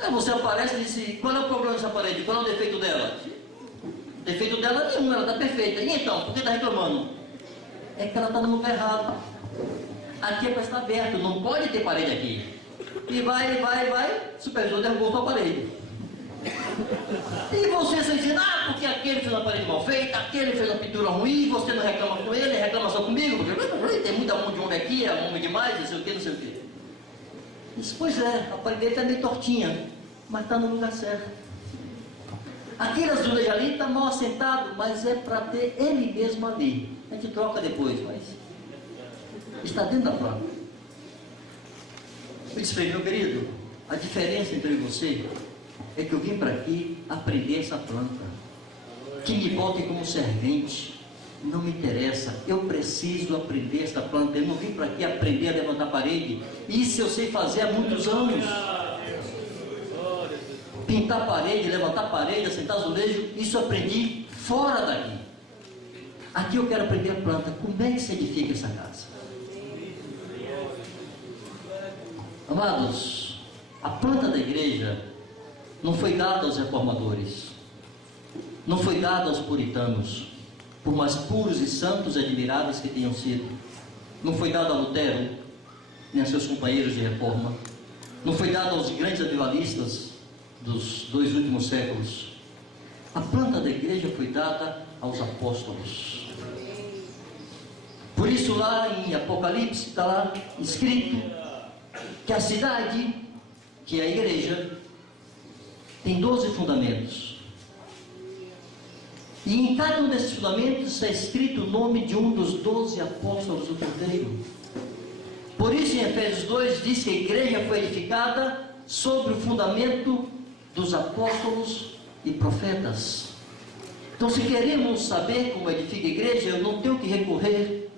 Aí você aparece e diz: qual é o problema dessa parede? Qual é o defeito dela? O defeito dela é nenhum, ela está perfeita. E então, por que está reclamando? É que ela está no lugar errado. Aqui é para estar aberto, não pode ter parede aqui. E vai, o supervisor derrubou sua parede. E você se diz: porque aquele fez uma parede mal feita, aquele fez uma pintura ruim, você não reclama com ele, reclama só comigo, porque tem muita mão de homem aqui, é homem demais, não sei o que. Diz: pois é, a parede está meio tortinha, mas está no lugar certo. Aquele azulejo ali está mal assentado, mas é para ter ele mesmo ali. A gente troca depois, mas está dentro da planta. Eu disse para ele: meu querido, a diferença entre você é que eu vim para aqui aprender essa planta. Que me botem como servente não me interessa. Eu preciso aprender essa planta. Eu não vim para aqui aprender a levantar parede. Isso eu sei fazer há muitos anos. Pintar parede, levantar parede, assentar azulejo, isso eu aprendi fora daqui. Aqui eu quero aprender a planta. Como é que se edifica essa casa? Amados, a planta da igreja não foi dada aos reformadores, não foi dada aos puritanos, por mais puros e santos e admiráveis que tenham sido. Não foi dada a Lutero, nem a seus companheiros de reforma. Não foi dada aos grandes avivalistas dos 2 últimos séculos. A planta da igreja foi dada aos apóstolos. Por isso, lá em Apocalipse está lá escrito que a cidade, que é a igreja, tem 12 fundamentos. E em cada um desses fundamentos está escrito o nome de um dos 12 apóstolos do Cordeiro. Por isso, em Efésios 2 diz que a igreja foi edificada sobre o fundamento dos apóstolos e profetas. Então, se queremos saber como edifica a igreja, eu não tenho que recorrer,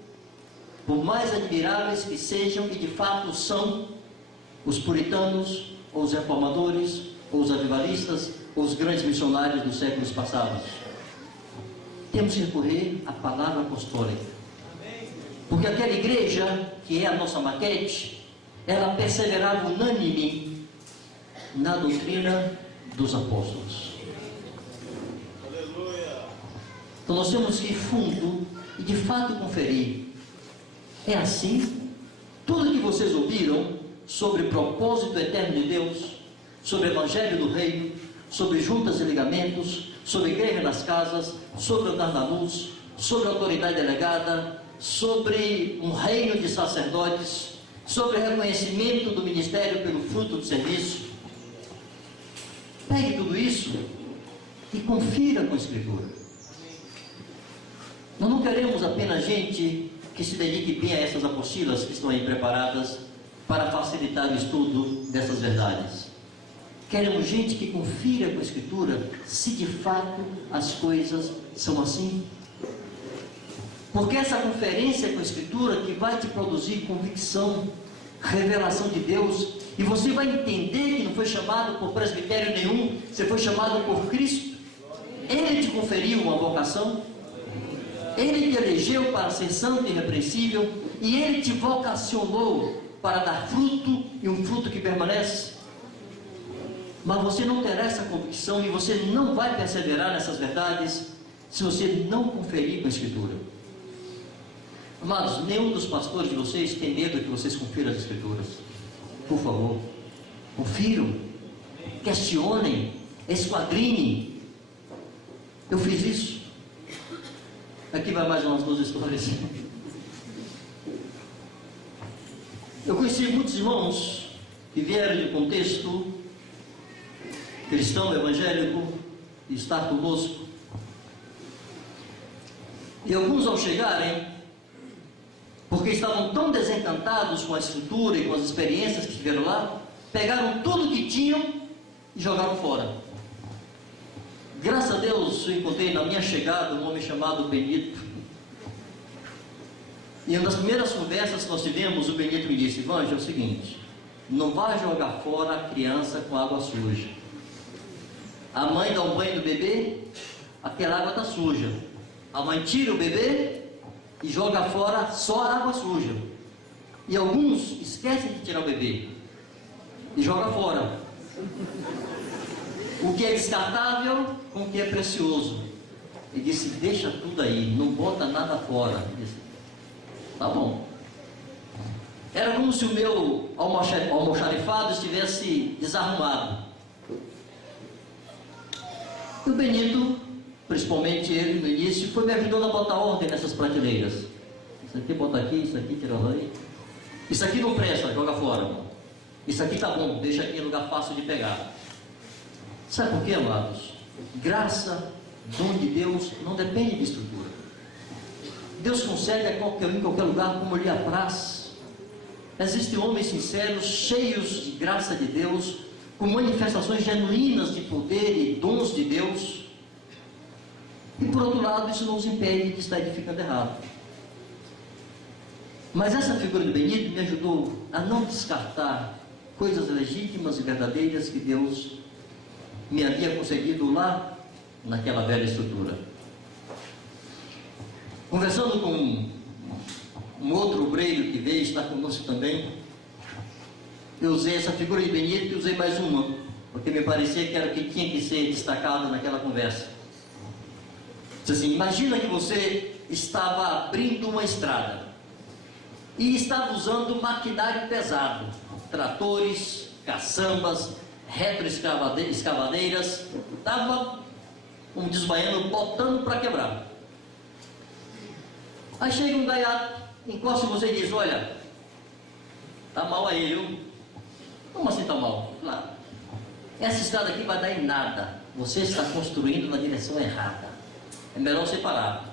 por mais admiráveis que sejam, e de fato são, os puritanos, ou os reformadores, ou os avivalistas, ou os grandes missionários dos séculos passados. Temos que recorrer à palavra apostólica. Porque aquela igreja, que é a nossa maquete, ela perseverava unânime na doutrina dos apóstolos. Então nós temos que ir fundo e de fato conferir. É assim? Tudo que vocês ouviram sobre o propósito eterno de Deus, sobre o evangelho do reino, sobre juntas e ligamentos, sobre igreja nas casas, sobre o dar da luz, sobre autoridade delegada, sobre um reino de sacerdotes, sobre reconhecimento do ministério pelo fruto do serviço. Pegue tudo isso e confira com a Escritura. Nós não queremos apenas gente que se dedique bem a essas apostilas que estão aí preparadas para facilitar o estudo dessas verdades. Queremos gente que confira com a Escritura se de fato as coisas são assim. Porque essa conferência com a Escritura que vai te produzir convicção, revelação de Deus, e você vai entender que não foi chamado por presbitério nenhum, você foi chamado por Cristo. Ele te conferiu uma vocação, Ele te elegeu para ser santo e irrepreensível, e Ele te vocacionou para dar fruto, e um fruto que permanece. Mas você não terá essa convicção, e você não vai perseverar nessas verdades, se você não conferir com a Escritura. Amados, nenhum dos pastores de vocês tem medo que vocês confiram as Escrituras. Por favor, confiram, questionem, esquadrinem. Eu fiz isso. Aqui vai mais umas 2 histórias. Eu conheci muitos irmãos que vieram de contexto cristão, evangélico, e estar conosco. E alguns, ao chegarem, porque estavam tão desencantados com a Escritura e com as experiências que tiveram lá, pegaram tudo que tinham e jogaram fora. Graças a Deus, eu encontrei na minha chegada um homem chamado Benito. E uma das primeiras conversas que nós tivemos, o Benito me disse: Vanja, é o seguinte, não vá jogar fora a criança com água suja. A mãe dá um banho no bebê, aquela água está suja. A mãe tira o bebê e joga fora só a água suja. E alguns esquecem de tirar o bebê e joga fora o que é descartável com o que é precioso. Ele disse: deixa tudo aí, não bota nada fora. Ele disse: tá bom. Era como se o meu almoxarifado estivesse desarrumado. E o Benito, principalmente ele no início, foi me ajudando a botar ordem nessas prateleiras. Isso aqui bota aqui, isso aqui tira lá. Isso aqui não presta, joga fora. Isso aqui tá bom, deixa aqui em lugar fácil de pegar. Sabe por quê, amados? Graça, dom de Deus, não depende de estrutura. Deus concede a qualquer um, em qualquer lugar, como lhe apraz. Existem homens sinceros, cheios de graça de Deus, com manifestações genuínas de poder e dons de Deus. E por outro lado, isso não os impede de estar edificando errado. Mas essa figura de Benito me ajudou a não descartar coisas legítimas e verdadeiras que Deus me havia concedido lá naquela velha estrutura. Conversando com um outro obreiro que veio estar conosco também, eu usei essa figura de Benito e usei mais uma, porque me parecia que era o que tinha que ser destacado naquela conversa. Disse assim: imagina que você estava abrindo uma estrada e estava usando maquinário pesado, tratores, caçambas, retroescavadeiras, estava, como diz o baiano, botando para quebrar. Aí chega um gaiato, encosta em você e diz: olha, tá mal aí, viu? Como assim tá mal? Claro, essa estrada aqui vai dar em nada, você está construindo na direção errada, é melhor você parar.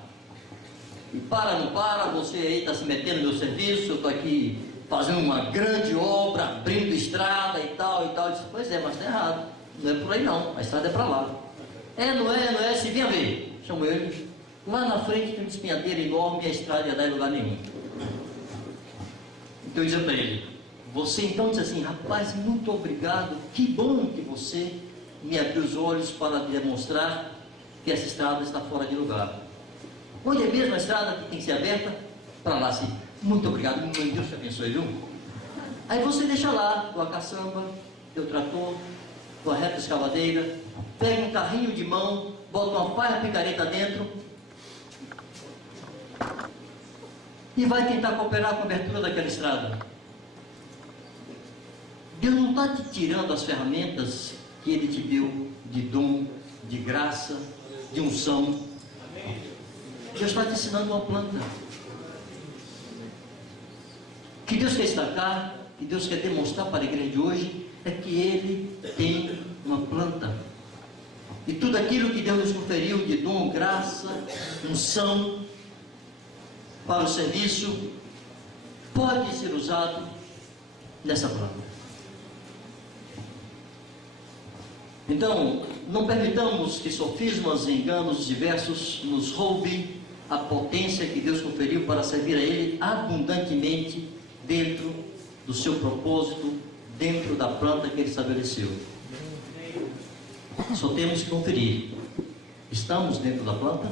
E para, não para, você aí está se metendo no meu serviço, eu estou aqui fazendo uma grande obra, abrindo estrada e tal e tal. Eu disse: pois é, mas está errado, não é por aí não, a estrada é para lá. É, não é, se vinha ver. chamou ele. Lá na frente tem um despenhadeiro enorme e a estrada ia dar em lugar nenhum. Então eu dizia para ele, você então disse assim, rapaz, muito obrigado, que bom que você me abriu os olhos para demonstrar que essa estrada está fora de lugar. Onde é mesmo a estrada que tem que ser aberta? Para lá, sim. Muito obrigado, meu Deus te abençoe, viu? Aí você deixa lá, tua caçamba, teu trator, tua reta escavadeira, pega um carrinho de mão, bota uma palha picareta dentro e vai tentar cooperar com a abertura daquela estrada. Deus não está te tirando as ferramentas que Ele te deu de dom, de graça, de unção. Deus está te ensinando uma planta. O que Deus quer destacar, que Deus quer demonstrar para a igreja de hoje, é que Ele tem uma planta. E tudo aquilo que Deus nos conferiu de dom, graça, unção, para o serviço, pode ser usado nessa planta. Então, não permitamos que sofismas e enganos diversos nos roubem a potência que Deus conferiu para servir a Ele abundantemente dentro do seu propósito, dentro da planta que Ele estabeleceu. Só temos que conferir. Estamos dentro da planta?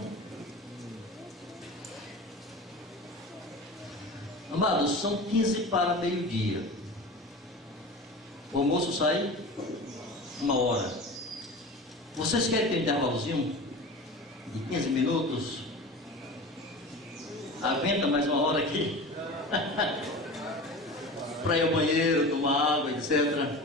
Amados, são 15 para meio-dia. O almoço sai 1h. Vocês querem ter um intervalozinho de 15 minutos? Aguenta mais 1 hora aqui? Para ir ao banheiro, tomar água, etc.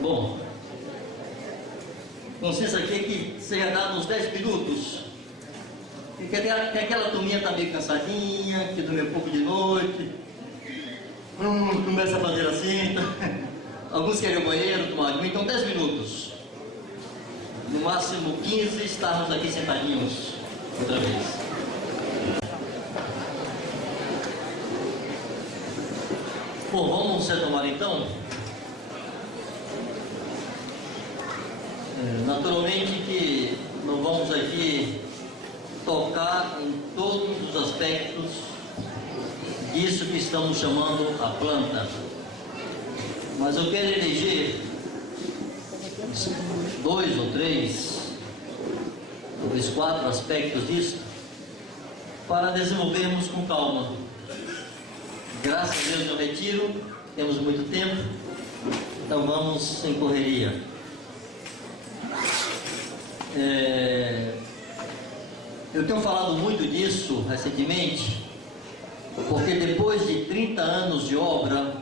Bom, com licença aqui que seja dado uns 10 minutos. Porque tem aquela turminha que está meio cansadinha, que dormiu pouco de noite. Começa a fazer assim. Alguns querem ir ao banheiro, tomar água. Então 10 minutos. No máximo 15, estarmos aqui sentadinhos outra vez. Bom, vamos retomar então. Naturalmente que não vamos aqui tocar em todos os aspectos disso que estamos chamando a planta, mas eu quero eleger 2 ou 3, talvez 4 aspectos disso para desenvolvermos com calma. Graças a Deus no retiro temos muito tempo, então vamos sem correria. Eu tenho falado muito disso recentemente, porque depois de 30 anos de obra,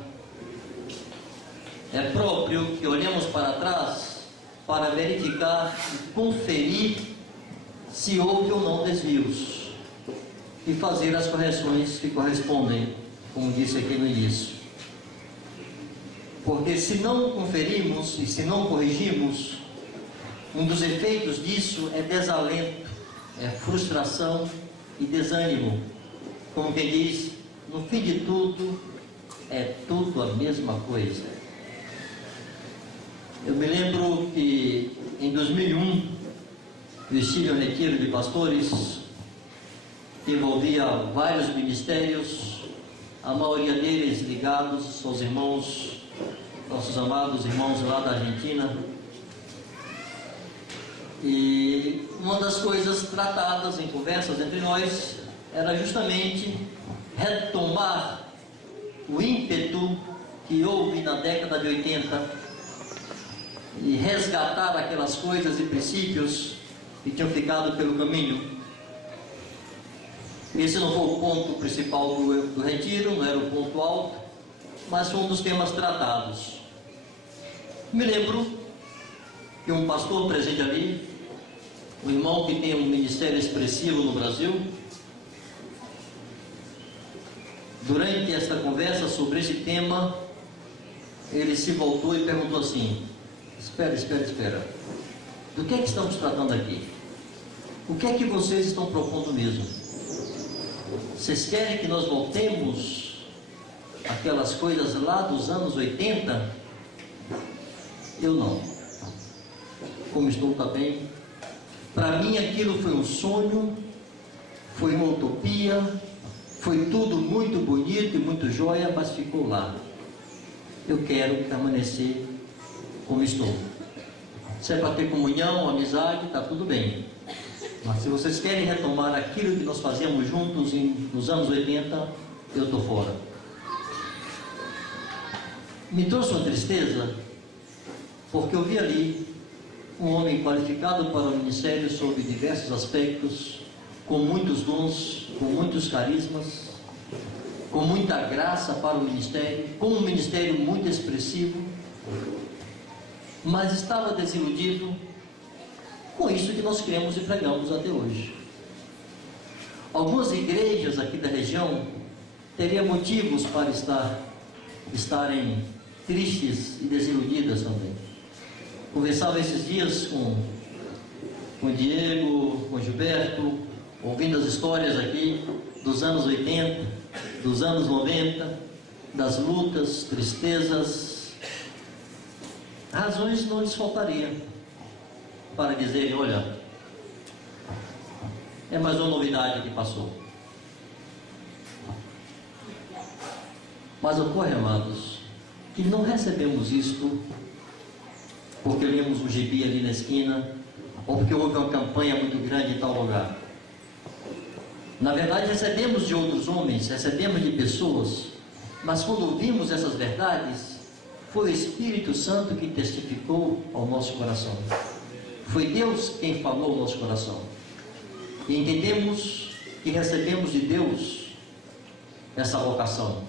é próprio que olhemos para trás para verificar e conferir se houve ou não desvios e fazer as correções que correspondem, como disse aqui no início. Porque se não conferimos e se não corrigimos, um dos efeitos disso é desalento, é frustração e desânimo. Como quem diz, no fim de tudo, é tudo a mesma coisa. Eu me lembro que em 2001, eu estive em um retiro de pastores que envolvia vários ministérios, a maioria deles ligados aos irmãos, nossos amados irmãos lá da Argentina. E uma das coisas tratadas em conversas entre nós era justamente retomar o ímpeto que houve na década de 80 e resgatar aquelas coisas e princípios que tinham ficado pelo caminho. Esse não foi o ponto principal do retiro, não era o ponto alto, mas foi um dos temas tratados. Me lembro que um pastor presente ali, um irmão que tem um ministério expressivo no Brasil, durante esta conversa sobre esse tema, ele se voltou e perguntou assim: espera. Do que é que estamos tratando aqui? O que é que vocês estão propondo mesmo? Vocês querem que nós voltemos aquelas coisas lá dos anos 80? Eu não. Como estou também. Para mim aquilo foi um sonho, foi uma utopia, foi tudo muito bonito e muito jóia, mas ficou lá. Eu quero permanecer como estou. Se é para ter comunhão, amizade, está tudo bem. Mas se vocês querem retomar aquilo que nós fazíamos juntos nos anos 80, eu estou fora. Me trouxe uma tristeza, porque eu vi ali um homem qualificado para o ministério sob diversos aspectos, com muitos dons, com muitos carismas, com muita graça para o ministério, com um ministério muito expressivo, mas estava desiludido com isso que nós criamos e pregamos até hoje. Algumas igrejas aqui da região teriam motivos para estarem tristes e desiludidas também. Conversava esses dias com o Diego, com o Gilberto, ouvindo as histórias aqui dos anos 80, dos anos 90, das lutas, tristezas. Razões não lhes faltariam para dizer: olha, é mais uma novidade que passou. Mas ocorre, amados, que não recebemos isto porque lemos um gibi ali na esquina, ou porque houve uma campanha muito grande em tal lugar. Na verdade, recebemos de outros homens, recebemos de pessoas, mas quando ouvimos essas verdades, foi o Espírito Santo que testificou ao nosso coração. Foi Deus quem falou ao nosso coração. E entendemos que recebemos de Deus essa vocação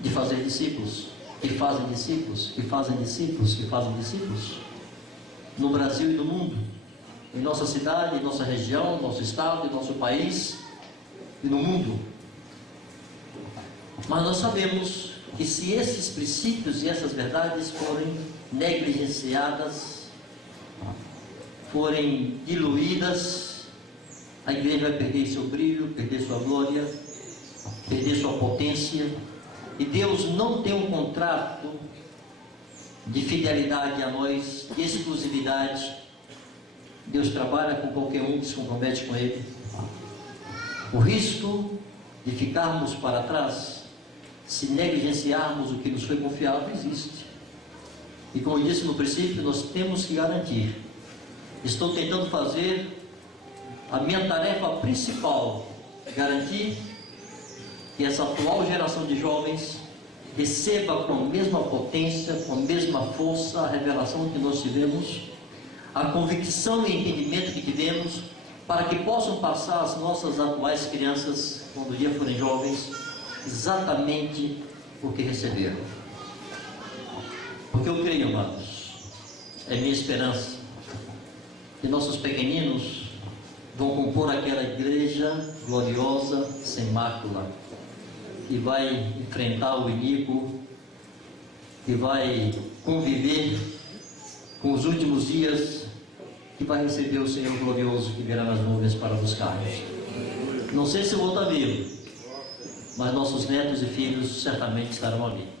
de fazer discípulos, que fazem discípulos, que fazem discípulos, que fazem discípulos, no Brasil e no mundo, em nossa cidade, em nossa região, nosso estado, em nosso país e no mundo. Mas nós sabemos que se esses princípios e essas verdades forem negligenciadas, forem diluídas, a igreja vai perder seu brilho, perder sua glória, perder sua potência. E Deus não tem um contrato de fidelidade a nós, de exclusividade. Deus trabalha com qualquer um que se compromete com Ele. O risco de ficarmos para trás, se negligenciarmos o que nos foi confiado, existe. E como eu disse no princípio, nós temos que garantir. Estou tentando fazer a minha tarefa principal, garantir que essa atual geração de jovens receba com a mesma potência, com a mesma força a revelação que nós tivemos, a convicção e entendimento que tivemos, para que possam passar as nossas atuais crianças, quando um dia forem jovens, exatamente o que receberam. Porque eu creio, amados, é minha esperança, que nossos pequeninos vão compor aquela igreja gloriosa, sem mácula, que vai enfrentar o iníquo, que vai conviver com os últimos dias, que vai receber o Senhor glorioso que virá nas nuvens para buscar-nos. Não sei se vou estar vivo, mas nossos netos e filhos certamente estarão ali.